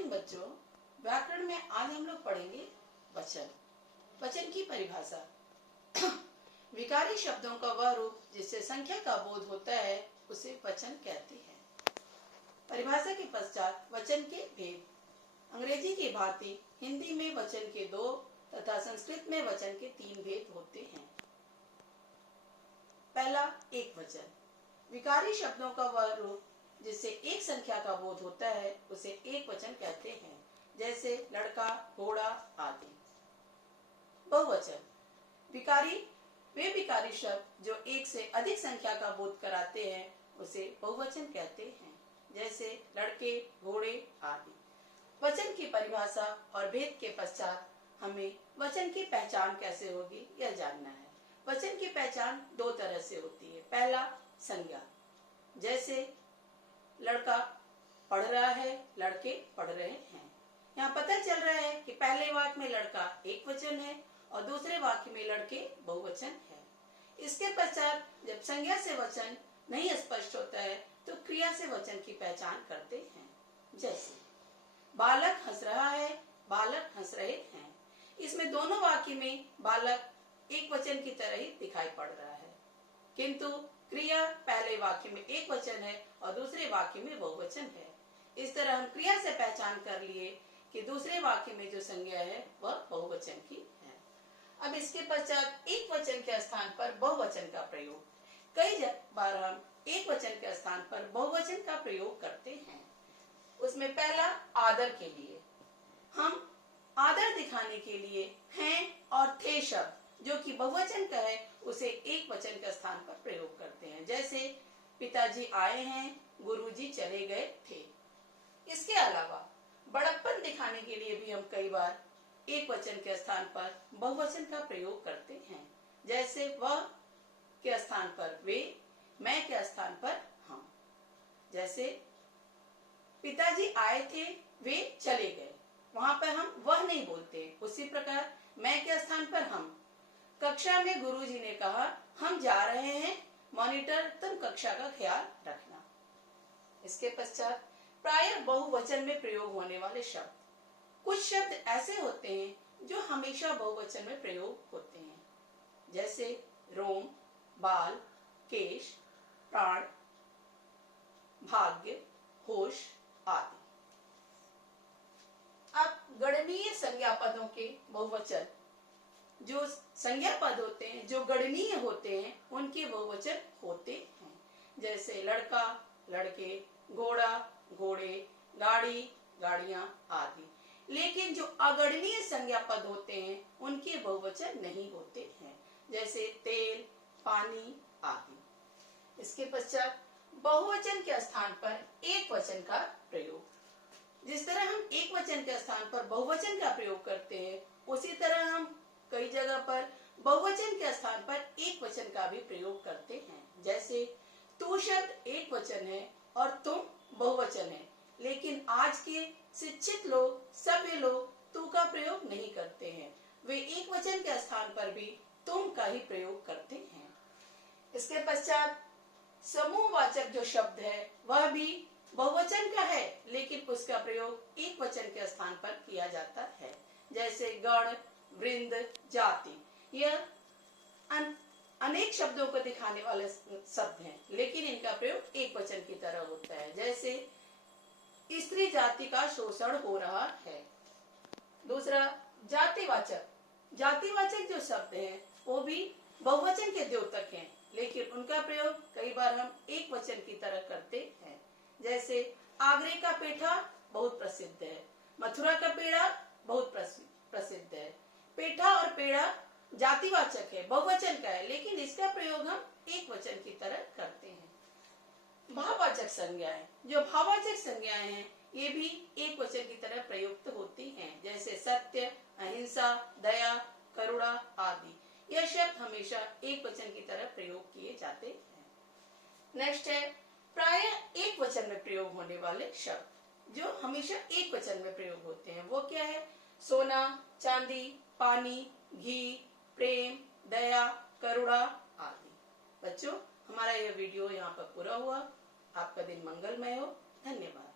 Morning बच्चों। व्याकरण में आज हम लोग पढ़ेंगे वचन। वचन की परिभाषा। विकारी शब्दों का वह रूप जिससे संख्या का बोध होता है उसे वचन कहते हैं। परिभाषा के पश्चात वचन के भेद। अंग्रेजी की भांति हिंदी में वचन के 2 तथा संस्कृत में वचन के 3 भेद होते हैं। पहला, एक वचन। विकारी शब्दों का वह रूप जिससे एक संख्या का बोध होता है उसे एक वचन कहते हैं, जैसे लड़का, घोड़ा आदि। बहुवचन। वे विकारी शब्द जो एक से अधिक संख्या का बोध कराते हैं उसे बहुवचन कहते हैं, जैसे लड़के, घोड़े आदि। वचन की परिभाषा और भेद के पश्चात हमें वचन की पहचान कैसे होगी यह जानना है। वचन की पहचान 2 तरह से होती है। पहला, संज्ञा, जैसे लड़का पढ़ रहा है, लड़के पढ़ रहे हैं। यहाँ पता चल रहा है कि पहले वाक्य में लड़का एक वचन है और दूसरे वाक्य में लड़के बहुवचन है। इसके पश्चात जब संज्ञा से वचन नहीं स्पष्ट होता है तो क्रिया से वचन की पहचान करते हैं, जैसे बालक हंस रहा है, बालक हंस रहे हैं। इसमें दोनों वाक्य में बालक एक वचन की तरह ही दिखाई पड़ रहा है, किंतु क्रिया पहले वाक्य में एक वचन है और दूसरे वाक्य में बहुवचन है। इस तरह हम क्रिया से पहचान कर लिए कि दूसरे वाक्य में जो संज्ञा है वह बहुवचन की है। अब इसके पश्चात एक वचन के स्थान पर बहुवचन का प्रयोग। कई बार हम एक वचन के स्थान पर बहुवचन का प्रयोग करते हैं। उसमें पहला, आदर के लिए। हम आदर दिखाने के लिए हैं और थे शब्द जो कि बहुवचन का है उसे एक वचन के स्थान पर प्रयोग करते हैं, जैसे पिताजी आए हैं, गुरुजी चले गए थे। इसके अलावा बड़प्पन दिखाने के लिए भी हम कई बार एक वचन के स्थान पर बहुवचन का प्रयोग करते हैं, जैसे वह के स्थान पर वे, मैं के स्थान पर हम। जैसे पिताजी आए थे, वे चले गए, वहां पर हम वह नहीं बोलते। उसी प्रकार मैं के स्थान पर हम। कक्षा में गुरुजी ने कहा, हम जा रहे हैं, मॉनिटर तुम कक्षा का ख्याल रखना। इसके पश्चात प्रायः बहुवचन में प्रयोग होने वाले शब्द। कुछ शब्द ऐसे होते हैं जो हमेशा बहुवचन में प्रयोग होते हैं, जैसे रोम, बाल, केश, प्राण, भाग्य, होश आदि। अब गणनीय संज्ञा पदों के बहुवचन। जो संज्ञा पद होते हैं जो गणनीय होते हैं उनके बहुवचन होते हैं, जैसे लड़का, लड़के, घोड़ा, घोड़े, गाड़ी, गाड़ियां आदि। लेकिन जो अगणनीय संज्ञा पद होते हैं उनके बहुवचन नहीं होते हैं, जैसे तेल, पानी आदि। इसके पश्चात बहुवचन के स्थान पर एक वचन का प्रयोग। जिस तरह हम एक वचन के स्थान पर बहुवचन का प्रयोग करते हैं उसी तरह हम कई जगह पर बहुवचन के स्थान पर एक वचन का भी प्रयोग करते हैं, जैसे तू शब्द एक वचन है और तुम बहुवचन है, लेकिन आज के शिक्षित लोग, सभ्य लोग तू का प्रयोग नहीं करते हैं। वे एक वचन के स्थान पर भी तुम का ही प्रयोग करते हैं। इसके पश्चात समूहवाचक जो शब्द है वह भी बहुवचन का है, लेकिन उसका प्रयोग एक वचन के स्थान पर किया जाता है, जैसे गण, वृंद, जाति। यह अनेक शब्दों को दिखाने वाले शब्द हैं, लेकिन इनका प्रयोग एक वचन की तरह होता है, जैसे स्त्री जाति का शोषण हो रहा है। दूसरा, जातिवाचक। जातिवाचक जो शब्द हैं वो भी बहुवचन के द्योतक हैं, लेकिन उनका प्रयोग कई बार हम एक वचन की तरह करते हैं, जैसे आगरे का पेठा बहुत प्रसिद्ध है, मथुरा का पेड़ा बहुत प्रसिद्ध है। पेठा और पेड़ा जातिवाचक है, बहुवचन का है, लेकिन इसका प्रयोग हम एक वचन की तरह करते हैं। भाववाचक संज्ञाएं। जो भाववाचक संज्ञाएं हैं ये भी एक वचन की तरह प्रयुक्त होती हैं, जैसे सत्य, अहिंसा, दया, करुणा आदि। यह शब्द हमेशा एक वचन की तरह प्रयोग किए जाते हैं। नेक्स्ट है प्रायः एक वचन में प्रयोग होने वाले शब्द जो हमेशा एक वचन में प्रयोग होते हैं। वो क्या है? सोना, चांदी, पानी, घी, प्रेम, दया, करुणा आदि। बच्चों, हमारा यह वीडियो यहाँ पर पूरा हुआ। आपका दिन मंगलमय हो। धन्यवाद।